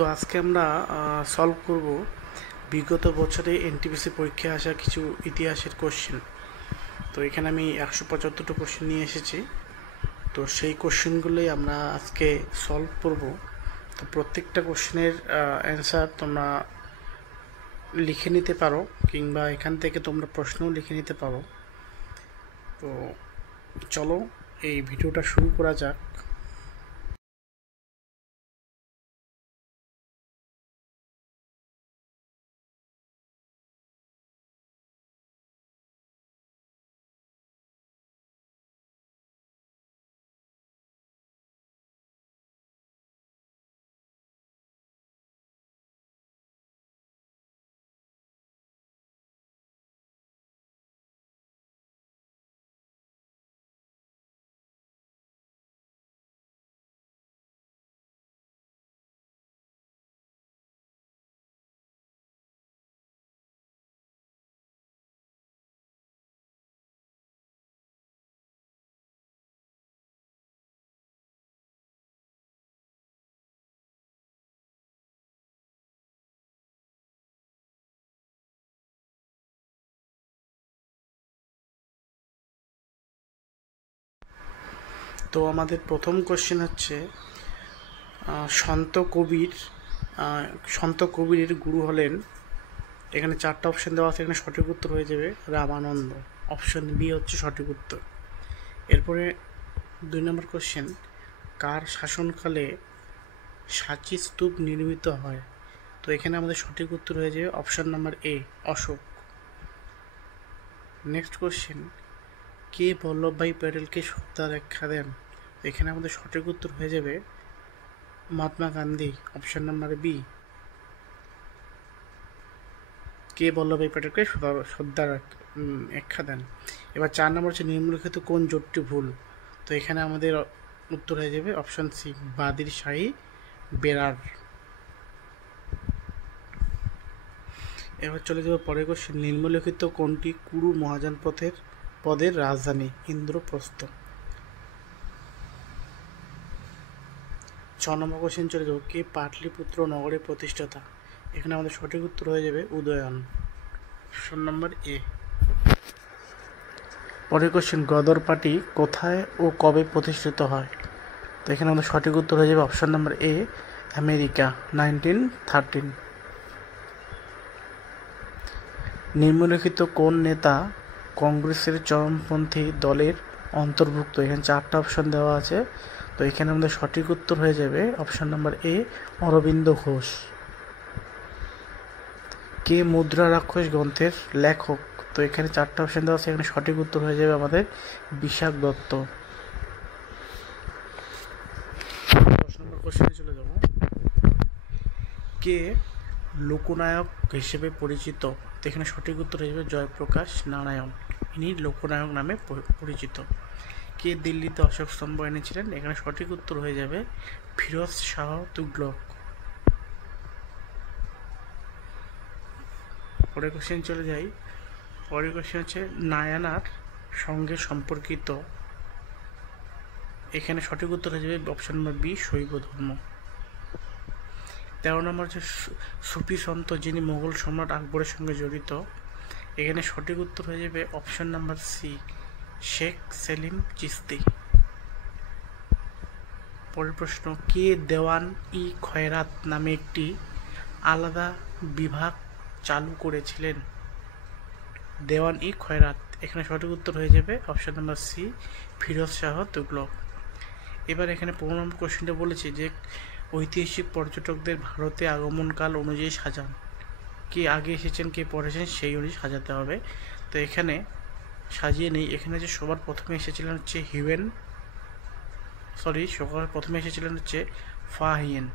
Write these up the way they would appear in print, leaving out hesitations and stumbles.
তো আজকে আমরা সলভ করব বিগত বছরে এনটিপিসি পরীক্ষায় আসা কিছু ইতিহাসের কোশ্চেন। তো এখানে আমি 175টা কোশ্চেন নিয়ে এসেছি। তো সেই কোশ্চেনগুলোই আমরা আজকে সলভ করব। তো প্রত্যেকটা কোশ্চেনের অ্যান্সার তোমরা লিখে নিতে পারো, কিংবা এখান থেকে তোমরা প্রশ্নও লিখে নিতে পারো। তো চলো এই ভিডিওটা শুরু করা যাক। তো আমাদের প্রথম কোশ্চেন হচ্ছে সন্ত কবির সন্ত কবিরের গুরু হলেন। এখানে 4টা অপশন দেওয়া আছে, এখানে সঠিক উত্তর হয়ে যাবে রামানন্দ। অপশন বি হচ্ছে সঠিক উত্তর। এরপরে 2 নম্বর কোশ্চেন, কার শাসনকালে সাঁচি স্তূপ নির্মিত হয়? তো এখানে আমাদের সঠিক উত্তর হয়ে যাবে option number A, Ashok. Next question, কে বল্লভভাই প্যাটেলকে শ্রদ্ধার আখ্যা দেন? এখানে আমাদের সঠিক উত্তর হয়ে যাবে Mahatma Gandhi. Option number B, কে বল্লভভাই প্যাটেলকে শ্রদ্ধার আখ্যা দেন। এবার 4 নম্বর হচ্ছে নিম্নলিখিত কোন জোটটি ভুল? তো এখানে আমাদের উত্তর হয়ে যাবে অপশন সি, বাদির শাহী বেরার। এবার চলে যাবে পরের কোশ্চেন, নিম্নলিখিত কোনটি কুরু মহাযান পদের রাজধানী? ইন্দ্রপ্রস্থ। 6 নম্বর কোশ্চেন চলে যাবো, কে পাটলিপুত্র নগরের প্রতিষ্ঠাতা? এখানে আমাদের সঠিক উত্তর হয়ে যাবে উদয়ন। অপশন নাম্বার এ। পরের কোশ্চেন, গদর পার্টি কোথায় ও কবে প্রতিষ্ঠিত হয়? তো এখানে আমাদের সঠিক উত্তর হয়ে যাবে অপশন নাম্বার এ, আমেরিকা, 1913। নিম্নলিখিত কোন নেতা কংগ্রেসের চরমপন্থী দলের অন্তর্ভুক্ত? এখানে 4টা অপশন দেওয়া আছে। তো এখানে আমাদের সঠিক উত্তর হয়ে যাবে option number A, Aurobindo Ghosh. কে মুদ্রা রাক্ষস গ্রন্থের লেখক? তো এখানে 4টা অপশন দেওয়া আছে, এখানে সঠিক উত্তর হয়ে যাবে আমাদের বিশাখ দত্ত। 10 নম্বর কোশ্চেনে চলে যাব, কে লোকনায়ক হিসেবে পরিচিত? তো এখানে সঠিক উত্তর হয়ে যাবে জয়প্রকাশ নারায়ণ। ইনি লোকনায়ক নামে পরিচিত। কে দিল্লিতে অশোক স্তম্ভ এনেছিলেন? এখানে সঠিক উত্তর হয়ে যাবে ফিরোজ শাহ তুগলক। পরের কোশ্চেন চলে যাই। পরের কোশ্চেন হচ্ছে নায়ানার সঙ্গে সম্পর্কিত। এখানে সঠিক উত্তর হয়ে যাবে অপশন নম্বর বি, শৈব ধর্ম। 13 নম্বর হচ্ছে সুফি সন্ত যিনি মোগল সম্রাট আকবরের সঙ্গে জড়িত। এখানে সঠিক উত্তর হয়ে যাবে option number C, Sheikh Salim Chishti. পরের প্রশ্ন, কে দেওয়ান ই খয়রাত নামে একটি আলাদা বিভাগ চালু করেছিলেন? দেওয়ান ই খয়রাত। এখানে সঠিক উত্তর হয়ে যাবে option number C, Firoz Shah Tughlaq. এবার এখানে 15 নম্বর কোশ্চেনটা বলেছে যে ঐতিহাসিক পর্যটকদের ভারতে আগমনকাল অনুযায়ী সাজান। কে আগে এসেছেন কে পরে এসেছেন সেই অনুযায়ী সাজাতে হবে। তো এখানে সাজিয়ে নেই। এখানে যে সবার প্রথমে এসেছিলেন হচ্ছে সবার প্রথমে এসেছিলেন হচ্ছে ফাহিয়েন,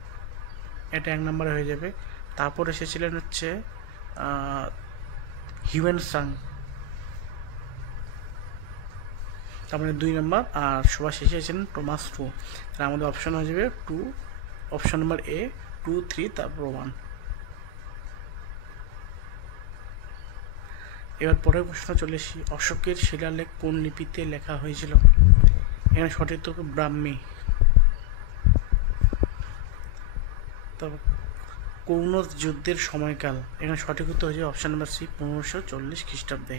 এটা 1 নম্বরে হয়ে যাবে। তারপর এসেছিলেন হচ্ছে হিউয়েন সাং, তার মানে 2 নম্বর। আর সবার শেষে এসেছেন টমাস টু। তাহলে আমাদের অপশন হয়ে যাবে 2, অপশন নাম্বার এ, 2, 3, তারপর 1। এবার পরের প্রশ্ন চলে এসেছি, অশোকের শিলালেখ কোন লিপিতে লেখা হয়েছিল? এখানে সঠিক উত্তর ব্রাহ্মী। তো কনৌজ যুদ্ধের সময়কাল, এখানে সঠিক উত্তর হয়েছে অপশন নাম্বার সি 1540 খ্রিস্টাব্দে।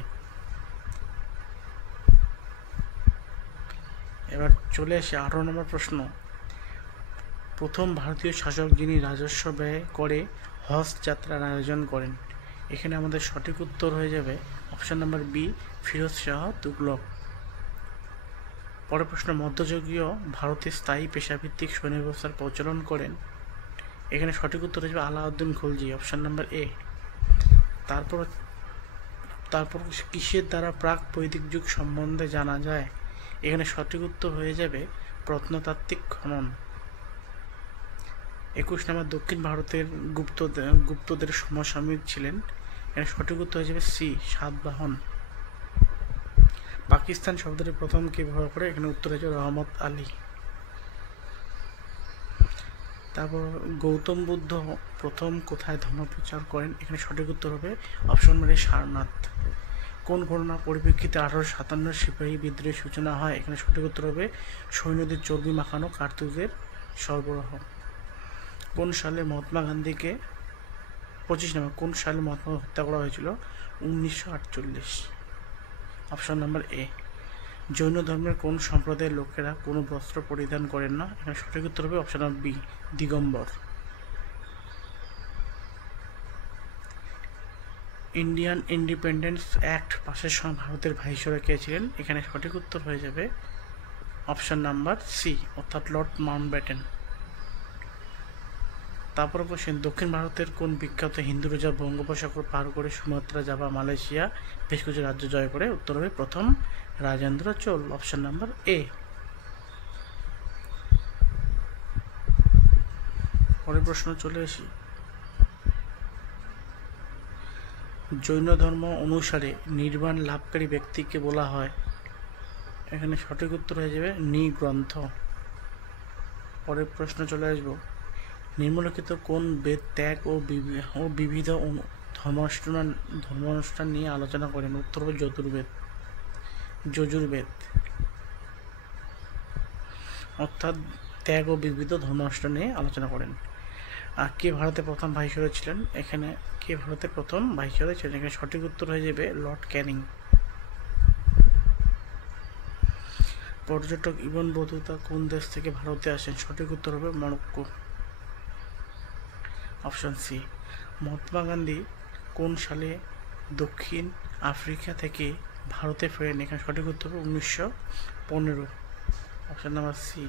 এবার চলে আসে 18 নম্বর প্রশ্ন। প্রথম ভারতীয় শাসক যিনি রাজস্ব ব্যয় করে হজ যাত্রার আয়োজন করেন, এখানে আমাদের সঠিক উত্তর হয়ে যাবে option number B Firoz Shah Tughlaq. পরের প্রশ্ন, মধ্যযুগীয় ভারতে স্থায়ী পেশাভিত্তিক সৈন্য ব্যবস্থার প্রচলন করেন, এখানে সঠিক উত্তর হয়ে যাবে আলাউদ্দিন খলজি, অপশন নাম্বার এ। তারপর কিসের দ্বারা প্রাক বৈদিক যুগ সম্বন্ধে জানা যায়, এখানে সঠিক উত্তর হয়ে যাবে প্রত্নতাত্ত্বিক খনন। 21 নম্বর, দক্ষিণ ভারতের গুপ্তদের সমসাময়িক ছিলেন, এখানে সঠিক উত্তর হয়ে যাবে সি সাতবাহন। পাকিস্তান শব্দটি প্রথম কে ব্যবহার করে, এখানে উত্তর হয়েছে রহমত আলী। তারপর গৌতম বুদ্ধ প্রথম কোথায় ধর্ম প্রচার করেন, এখানে সঠিক উত্তর হবে অপশন নম্বর এ সারনাথ। কোন ঘটনার পরিপ্রেক্ষিতে 1857 সিপাহী বিদ্রোহের সূচনা হয়, এখানে সঠিক উত্তর হবে সৈন্যদের চর্বি মাখানো কার্তুজের সরবরাহ। কোন সালে মহাত্মা গান্ধীকে 25 নম্বর, কোন সালে মহাত্মা হত্যা করা হয়েছিল, 1948, অপশন নাম্বার এ। জৈন ধর্মের কোন সম্প্রদায়ের লোকেরা কোনো বস্ত্র পরিধান করেন না, এখানে সঠিক উত্তর হবে option number B Digambar. Indian independence act পাশের সময় ভারতের ভাইসরয় কে ছিলেন, এখানে সঠিক উত্তর হয়ে যাবে অপশন নাম্বার সি অর্থাৎ লর্ড মাউন্টব্যাটেন। তারপর কোশ্চেন, দক্ষিণ ভারতের কোন বিখ্যাত হিন্দু রাজা বঙ্গোপসাগর পার করে সুমাত্রা, জাভা, মালয়েশিয়া বেশ কিছু রাজ্য জয় করে, উত্তর হবে প্রথম রাজেন্দ্র চোল, অপশন নাম্বার এ। পরের প্রশ্ন চলে আসি, জৈন ধর্ম অনুসারে নির্বাণ লাভকারী ব্যক্তিকে বলা হয়, এখানে সঠিক উত্তর হয়ে যাবে নিগ্রন্থ। পরের প্রশ্ন চলে আসবো, নিম্নলিখিত কোন বেদ ত্যাগ ও বিবিধ ধর্মানুষ্ঠান নিয়ে আলোচনা করেন, উত্তর হবে যজুর্বেদ, অর্থাৎ ত্যাগ ও বিবিধ ধর্মানুষ্ঠান নিয়ে আলোচনা করেন। আর কে ভারতের প্রথম ভাইসরয় ছিলেন, এখানে কে ভারতের প্রথম ভাইসরয় ছিলেন, এখানে সঠিক উত্তর হয়ে যাবে লর্ড ক্যানিং। পর্যটক ইবন বতুতা কোন দেশ থেকে ভারতে আসেন, সঠিক উত্তর হবে Morocco, option C. Mahatma Gandhi কোন সালে দক্ষিণ আফ্রিকা থেকে ভারতে ফেরেন, এখানে সঠিক উত্তর হবে 1915, অপশন নাম্বার সি।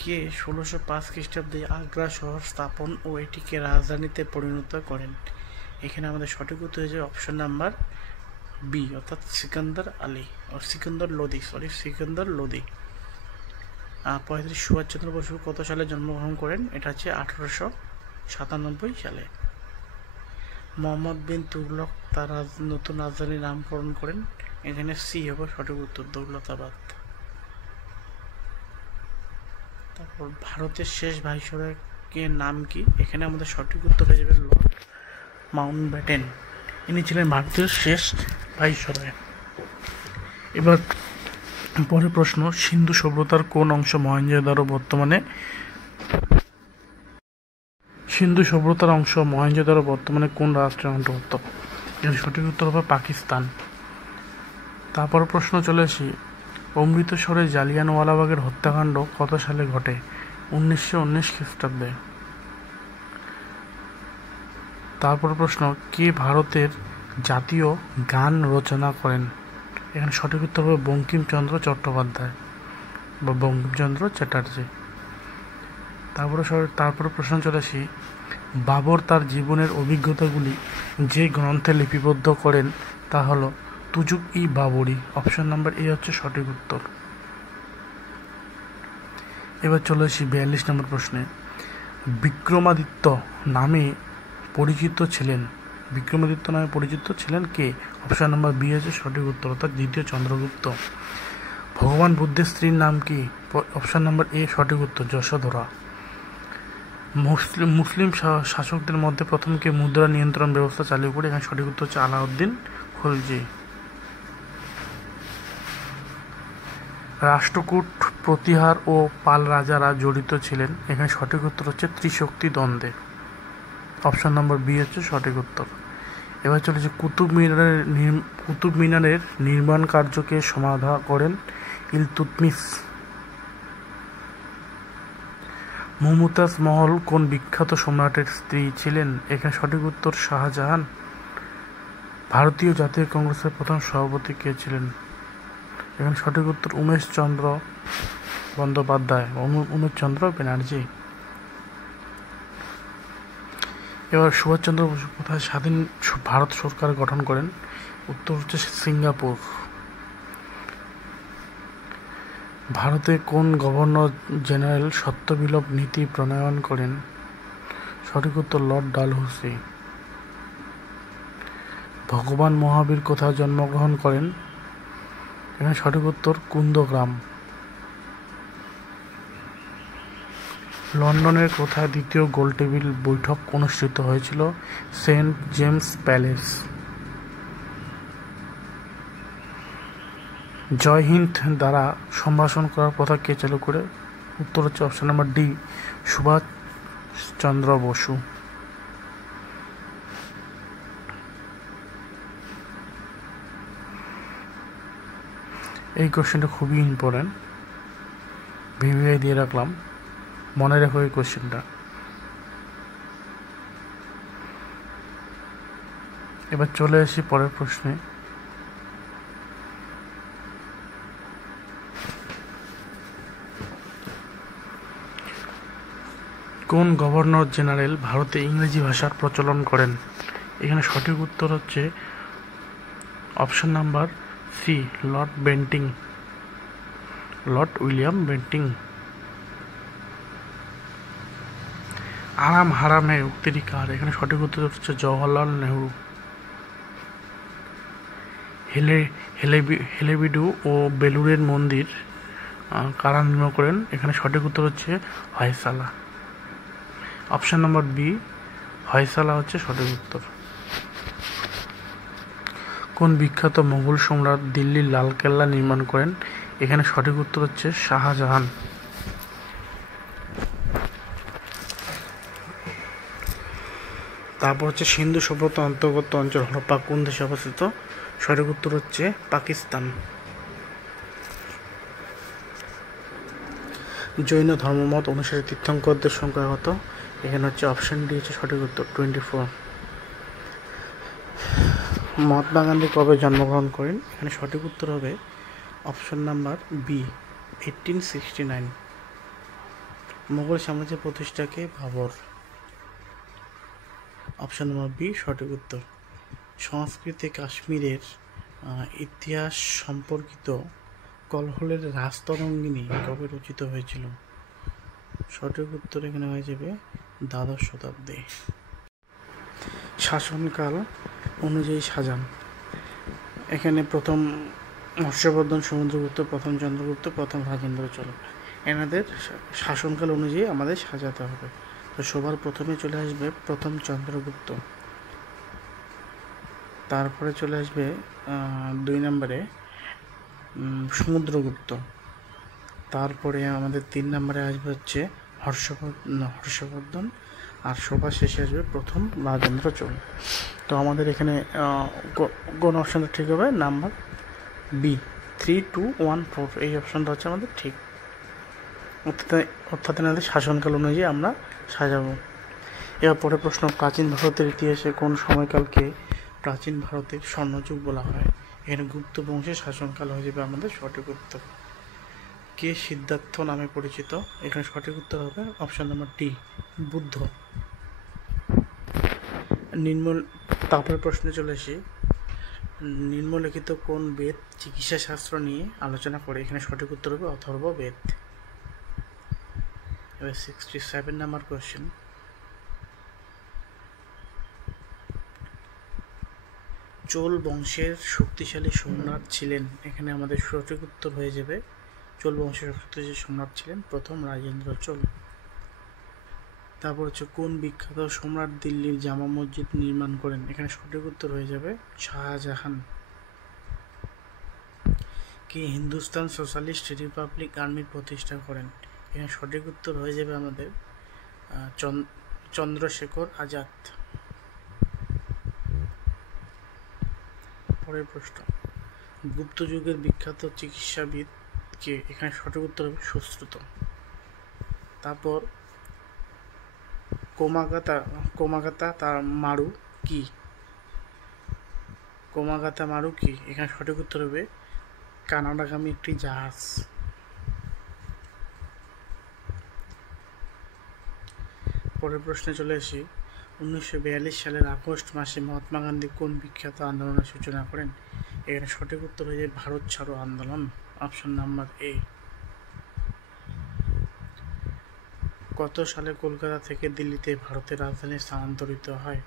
কে 1605 খ্রিস্টাব্দে আগ্রা শহর স্থাপন ও এটিকে রাজধানীতে পরিণত করেন, এখানে আমাদের সঠিক উত্তর হয়ে যাবে অপশন নাম্বার বি অর্থাৎ সিকান্দার লোদি। 35 সুভাষচন্দ্র বসু কত সালে জন্মগ্রহণ করেন, এটা হচ্ছে 1897 সালে। মোহাম্মদ বিন তুগলক তার নতুন রাজধানীর নামকরণ করেন, এখানে সি হবে সঠিক উত্তর দৌলতাবাদ। তারপর ভারতের শেষ ভাইসরয়ের নাম কি, এখানে আমাদের সঠিক উত্তর হয়ে যাবে লর্ড মাউন্টব্যাটেন, ইনি ছিলেন ভারতের শেষ ভাইসরয়। এবার পরের প্রশ্ন, সিন্ধু সভ্যতার কোন অংশ মহেঞ্জোদারো বর্তমানে কোন রাষ্ট্রের অন্তর্ভুক্ত, এর সঠিক উত্তর হবে পাকিস্তান। তারপর প্রশ্ন চলে আসি, অমৃতসরে জালিয়ানওয়ালাবাগের হত্যাকাণ্ড কত সালে ঘটে, 1919 খ্রিস্টাব্দে। তারপর প্রশ্ন, কে ভারতের জাতীয় গান রচনা করেন, এখানে সঠিক উত্তর হবে বঙ্কিমচন্দ্র চট্টোপাধ্যায় বা বঙ্কিমচন্দ্র চ্যাটার্জি। তারপরে প্রশ্ন চলে আসি, বাবর তার জীবনের অভিজ্ঞতাগুলি যে গ্রন্থে লিপিবদ্ধ করেন তা হলো তুজুক-ই-বাবরি, অপশন নাম্বার এ হচ্ছে সঠিক উত্তর। এবার চলে আসি 42 নম্বর প্রশ্নে, বিক্রমাদিত্য নামে পরিচিত ছিলেন কে, অপশন নাম্বার বি হচ্ছে সঠিক উত্তর অর্থাৎ দ্বিতীয় চন্দ্রগুপ্ত। ভগবান বুদ্ধের স্ত্রীর নাম কি, অপশন নাম্বার এ সঠিক উত্তর যশোধরা। মুসলিম শাসকদের মধ্যে প্রথম কে মুদ্রা নিয়ন্ত্রণ ব্যবস্থা চালু করে, এখানে সঠিক উত্তর হচ্ছে আলাউদ্দিন খলজি। রাষ্ট্রকূট প্রতিহার ও পাল রাজারা জড়িত ছিলেন, এখানে সঠিক উত্তর হচ্ছে ত্রিশক্তি দ্বন্দ্বে। অপশন নম্বর বি হচ্ছে সঠিক উত্তর। এবার চলেছে কুতুব মিনারের নির্মাণ কার্যকে সমাধা করেন ইলতুৎমিশ। মুমতাজ মহল কোন বিখ্যাত সম্রাটের স্ত্রী ছিলেন? এখানে সঠিক উত্তর শাহজাহান। ভারতীয় জাতীয় কংগ্রেসের প্রথম সভাপতি কে ছিলেন? এখানে সঠিক উত্তর উমেশ চন্দ্র বন্দ্যোপাধ্যায়, উমেশ চন্দ্র ব্যানার্জি। এবার সুভাষচন্দ্র বসু কোথায় স্বাধীন ভারত সরকার গঠন করেন? উত্তর হচ্ছে সিঙ্গাপুর। ভারতে কোন গভর্নর জেনারেল সত্যবিলোপ নীতি প্রণয়ন করেন? সঠিক উত্তর লর্ড ডালহৌসি। ভগবান মহাবীর কোথায় জন্মগ্রহণ করেন? এখানে সঠিক উত্তর কুন্দগ্রাম। লন্ডনের কোথায় দ্বিতীয় গোলটেবিল বৈঠক অনুষ্ঠিত হয়েছিল? Saint James Palace. Jai Hind দ্বারা সম্ভাষণ করার প্রথা কে চালু করে? উত্তর হচ্ছে option number D, Subhas Chandra Basu. এই কোশ্চেনটা খুবই ইম্পর্টেন্ট, ভিভিআই দিয়ে রাখলাম, মনে রেখো এই কোশ্চেনটা। এবার চলে আসি পরের প্রশ্নে। কোন গভর্নর জেনারেল ভারতে ইংরেজি ভাষার প্রচলন করেন? এখানে সঠিক উত্তর হচ্ছে option number C, Lord Bentinck, Lord William Bentinck. আরাম হারামে উক্তিটি কার? এখানে সঠিক উত্তর হচ্ছে জওহরলাল নেহরু। হেলেবিডু ও বেলুড়ের মন্দির কারা নির্মাণ করেন? এখানে সঠিক উত্তর হচ্ছে হয়সালা। অপশন নম্বর বি, হয়সালা হচ্ছে সঠিক উত্তর। কোন বিখ্যাত মোগল সম্রাট দিল্লির লালকেল্লা নির্মাণ করেন? এখানে সঠিক উত্তর হচ্ছে শাহজাহান। তারপর হচ্ছে সিন্ধু সভ্যতা অন্তর্গত অঞ্চল হরপ্পা কোন দেশে অবস্থিত? সঠিক উত্তর হচ্ছে পাকিস্তান। জৈন ধর্মমত অনুসারে তীর্থঙ্করদের সংখ্যা কত? এখানে হচ্ছে অপশন ডি হচ্ছে সঠিক উত্তর 24। মহাত্মা গান্ধী কবে জন্মগ্রহণ করেন? এখানে সঠিক উত্তর হবে অপশন নাম্বার বি, 1869। মোগল সাম্রাজ্যের প্রতিষ্ঠাকে বাবর। অপশন নম্বর বি সঠিক উত্তর। সংস্কৃতে কাশ্মীরের ইতিহাস সম্পর্কিত কলহলের রাজতরঙ্গিনী কবে রচিত হয়েছিল? সঠিক উত্তর এখানে হয়ে যাবে দ্বাদশ শতাব্দী। শাসনকাল অনুযায়ী সাজান। এখানে প্রথম হর্ষবর্ধন, সমুদ্রগুপ্ত, প্রথম চন্দ্রগুপ্ত, প্রথম রাজেন্দ্র চোল, এনাদের শাসনকাল অনুযায়ী আমাদের সাজাতে হবে। তো সবার প্রথমে চলে আসবে প্রথম চন্দ্রগুপ্ত, তারপরে চলে আসবে 2 নম্বরে সমুদ্রগুপ্ত, তারপরে আমাদের 3 নম্বরে আসবে হচ্ছে হর্ষবর্ধন, আর সবার শেষে আসবে প্রথম রাজেন্দ্র চোল। তো আমাদের এখানে কোন অপশানটা ঠিক হবে? নাম্বার বি, 3214, এই অপশানটা হচ্ছে আমাদের ঠিক। অর্থাৎ এনাদের শাসনকাল অনুযায়ী আমরা সাজাবো। এবার পরে প্রশ্ন, প্রাচীন ভারতের ইতিহাসে কোন সময়কালকে প্রাচীন ভারতের স্বর্ণযুগ বলা হয়? এখানে গুপ্ত বংশের শাসনকাল হয়ে যাবে আমাদের সঠিক উত্তর। কে সিদ্ধার্থ নামে পরিচিত? এখানে সঠিক উত্তর হবে অপশন নাম্বার ডি, বুদ্ধ। তারপরে প্রশ্নে চলে আসি, নিম্নলিখিত কোন বেদ চিকিৎসা শাস্ত্র নিয়ে আলোচনা করে? এখানে সঠিক উত্তর হবে অথর্ব বেদ। এবার 67 নাম্বার কোশ্চেন, চোল বংশের শক্তিশালী সম্রাট ছিলেন? এখানে আমাদের সঠিক উত্তর হয়ে যাবে চোল বংশের শক্তিশালী সম্রাট ছিলেন প্রথম রাজেন্দ্র চোল। তারপর হচ্ছে কোন বিখ্যাত সম্রাট দিল্লির জামা মসজিদ নির্মাণ করেন? এখানে সঠিক উত্তর হয়ে যাবে শাহজাহান। কে হিন্দুস্তান সোশ্যালিস্ট রিপাবলিক আর্মির প্রতিষ্ঠা করেন? এখানে সঠিক উত্তর হয়ে যাবে আমাদের চন্দ্রশেখর আজাদ। পরের প্রশ্ন, গুপ্ত যুগের বিখ্যাত চিকিৎসাবিদ কে? এখানে সঠিক উত্তর হবে সুশ্রুত। তারপর কোমাগাতা তার মারু কি? কোমাগাতা মারু কি? এখানে সঠিক উত্তর হবে কানাডাগামী একটি জাহাজ। পরের প্রশ্নে চলে আসি। 1942 সালের আগস্ট মাসে মহাত্মা গান্ধী কোন বিখ্যাত আন্দোলনের সূচনা করেন? এখানে সঠিক উত্তর হয়ে যায় ভারত ছাড়ো আন্দোলন, অপশন নাম্বার এ। কত সালে কলকাতা থেকে দিল্লিতে ভারতের রাজধানী স্থানান্তরিত হয়?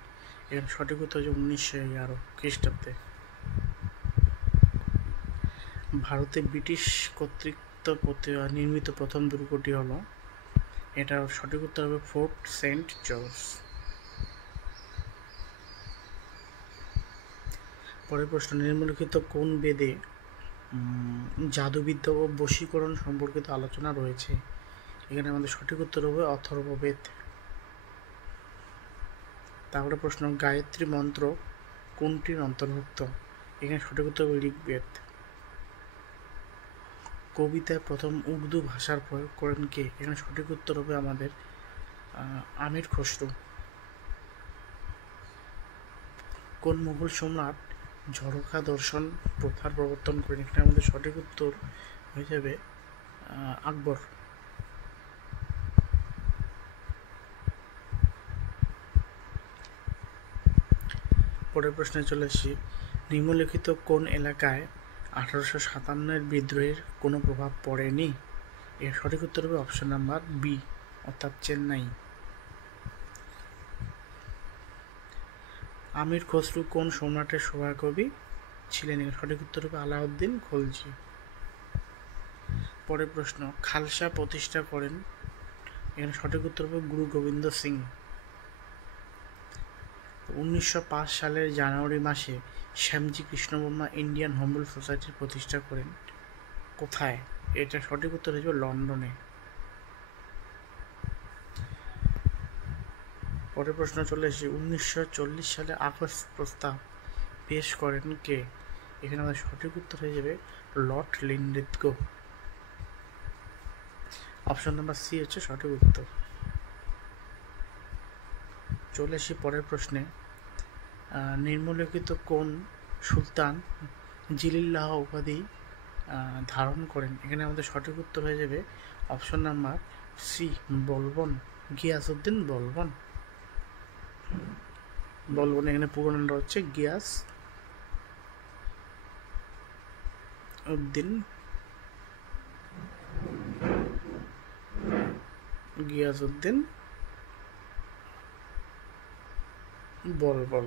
এখানে সঠিক উত্তর হচ্ছে 1911 খ্রিস্টাব্দে। ভারতে ব্রিটিশ কর্তৃত্ব নির্মিত প্রথম দুর্গটি হলো, এটার সঠিক উত্তর হবে ফোর্ট সেন্ট জর্জ। পরের প্রশ্ন, নিম্নলিখিত কোন বেদে জাদুবিদ্যা ও বশীকরণ সম্পর্কিত আলোচনা রয়েছে? এখানে আমাদের সঠিক উত্তর হবে অথর্ববেদ। তারপরে প্রশ্ন, গায়ত্রী মন্ত্র কোনটির অন্তর্ভুক্ত? এখানে সঠিক উত্তর হবে ঋগ্বেদ। কবিতায় প্রথম উর্দু ভাষার প্রয়োগ করেন কে? এখানে সঠিক উত্তর হবে আমাদের আমির খসরু। কোন মুঘল সম্রাট ঝরোখা দর্শন প্রথার প্রবর্তন করেন? এখানে আমাদের সঠিক উত্তর হয়ে যাবে আকবর। পরের প্রশ্নে চলে আসি। নিম্নলিখিত কোন এলাকায় 1857 বিদ্রোহের কোনো প্রভাব পড়েনি? এর সঠিক উত্তর হবে অপশন নাম্বার বি, অর্থাৎ চেন্নাই। আমির খসরু কোন সম্রাটের সভাকবি ছিলেন? এর সঠিক উত্তর হবে আলাউদ্দিন খলজি। পরের প্রশ্ন, খালসা প্রতিষ্ঠা করেন? এর সঠিক উত্তর হবে গুরু গোবিন্দ সিং। 1905 সালের জানুয়ারি মাসে Shyamji Krishnavarma Indian home rule সোসাইটির প্রতিষ্ঠা করেন কোথায়? এটা সঠিক উত্তর হয়ে যাবে লন্ডনে। পরের প্রশ্ন চলে এসেছি। 1940 সালে আগস্ট প্রস্তাব পেশ করেন কে? এখানে আমাদের সঠিক উত্তর হয়ে যাবে Lord Linlithgow. Option number C হচ্ছে সঠিক উত্তর। চলে আসি পরের প্রশ্নে। নিম্নলিখিত কোন সুলতান জিলিল্লাহ উপাধি ধারণ করেন? এখানে আমাদের সঠিক উত্তর হয়ে যাবে option number C, Balban, Giasuddin Balban. Balban এখানে পুরো নামটা হচ্ছে গিয়াসউদ্দিন বলবন।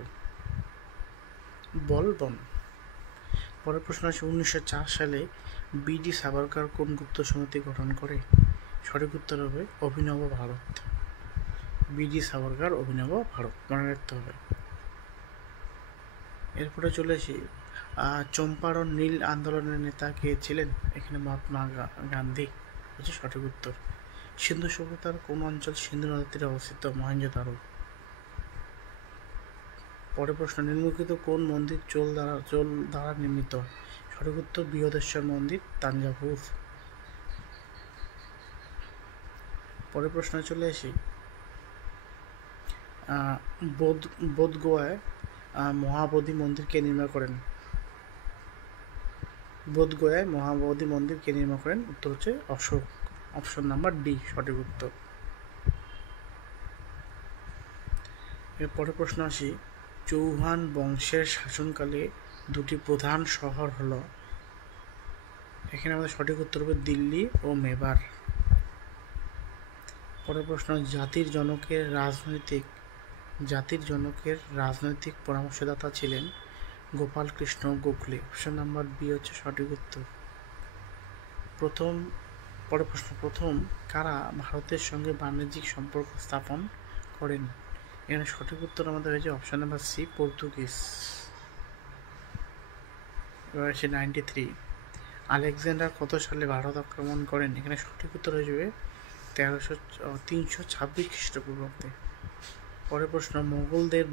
পরের প্রশ্ন আছে 1904 সালে বিডি সাভারকর কোন গুপ্ত সমিতি গঠন করে? সঠিক উত্তর হবে অভিনব ভারত। বিডি সাভারকর অভিনব ভারত, মনে রাখতে হবে। এরপরে চলে আসি। চম্পারণ নীল আন্দোলনের নেতা কে ছিলেন? এখানে মহাত্মা গান্ধী হচ্ছে সঠিক উত্তর। সিন্ধু সভ্যতার কোন অঞ্চল সিন্ধু নদের তীরে অবস্থিত? মহেঞ্জোদারো। পরের প্রশ্ন, নিম্নলিখিত কোন মন্দির চোল দ্বারা নির্মিত? সঠিক উত্তর বৃহদেশ্বর মন্দির, তাঞ্জাভুর। পরের প্রশ্নে চলে আসি। বোধগয়ায় মহাবোধি মন্দির কে নির্মাণ করেন? বোধগয়ায় মহাবোধি মন্দির কে নির্মাণ করেন? উত্তর হচ্ছে অশোক, অপশন নাম্বার ডি সঠিক উত্তর। এরপরে প্রশ্ন আসি। চৌহান বংশের শাসনকালে দুটি প্রধান শহর হলো, এখানে আমাদের সঠিক উত্তর হবে দিল্লি ও মেবার। পরের প্রশ্ন, জাতির জনকের রাজনৈতিক পরামর্শদাতা ছিলেন Gopal Krishna Gokhale. Option number B হচ্ছে সঠিক উত্তর। পরের প্রশ্ন, প্রথম কারা ভারতের সঙ্গে বাণিজ্যিক সম্পর্ক স্থাপন করেন? এখানে সঠিক উত্তর আমাদের হয়েছে অপশন নাম্বার সি, পর্তুগিজ। এবার আছে 93। আলেকজান্ডার কত সালে ভারত আক্রমণ করেন? এখানে সঠিক উত্তর হয়ে যাবে 326 খ্রিস্টপূর্বাব্দে। পরের প্রশ্ন, মঙ্গলদের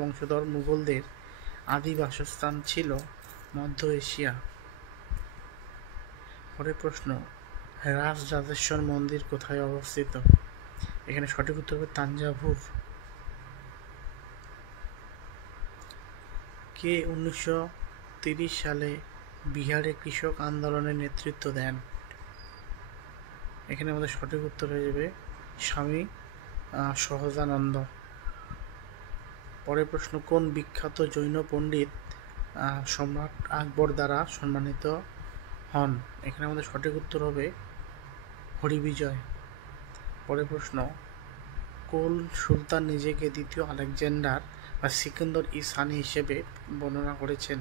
বংশধর মুঘলদের আদি বাসস্থান ছিল মধ্য এশিয়া। পরের প্রশ্ন, রাজরাজেশ্বর মন্দির কোথায় অবস্থিত? এখানে সঠিক উত্তর হবে তাঞ্জাভুর। কে 1930 সালে বিহারে কৃষক আন্দোলনের নেতৃত্ব দেন? এখানে আমাদের সঠিক উত্তর হয়ে যাবে স্বামী সহজানন্দ। পরের প্রশ্ন, কোন বিখ্যাত জৈন পণ্ডিত সম্রাট আকবর দ্বারা সম্মানিত হন? এখানে আমাদের সঠিক উত্তর হবে হরিবিজয়। পরের প্রশ্ন, কোন সুলতান নিজেকে দ্বিতীয় আলেকজান্ডার বা সিকান্দর ই সানি হিসেবে বর্ণনা করেছেন?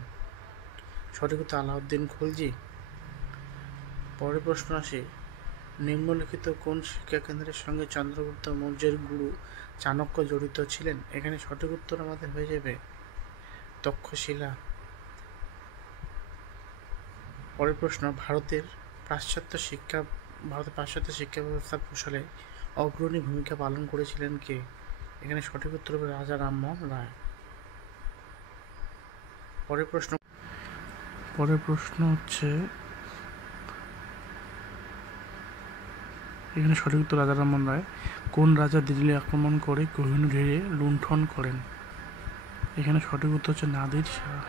সঠিক উত্তর আলাউদ্দিন খলজি। পরের প্রশ্ন আসে, নিম্নলিখিত কোন শিক্ষাকেন্দ্রের সঙ্গে চন্দ্রগুপ্ত মৌর্যের গুরু চাণক্য জড়িত ছিলেন? এখানে সঠিক উত্তর আমাদের হয়ে যাবে তক্ষশিলা। পরের প্রশ্ন, ভারতের পাশ্চাত্য শিক্ষা ব্যবস্থার প্রসারে অগ্রণী ভূমিকা পালন করেছিলেন কে? এখানে সঠিক উত্তর হবে রাজা রামমোহন রায়। পরের প্রশ্ন হচ্ছে, এখানে সঠিক উত্তর রাজা রামমোহন রায়। কোন রাজা দিল্লি আক্রমণ করে কোহিনূর ঘিরে লুণ্ঠন করেন? এখানে সঠিক উত্তর হচ্ছে নাদির শাহ।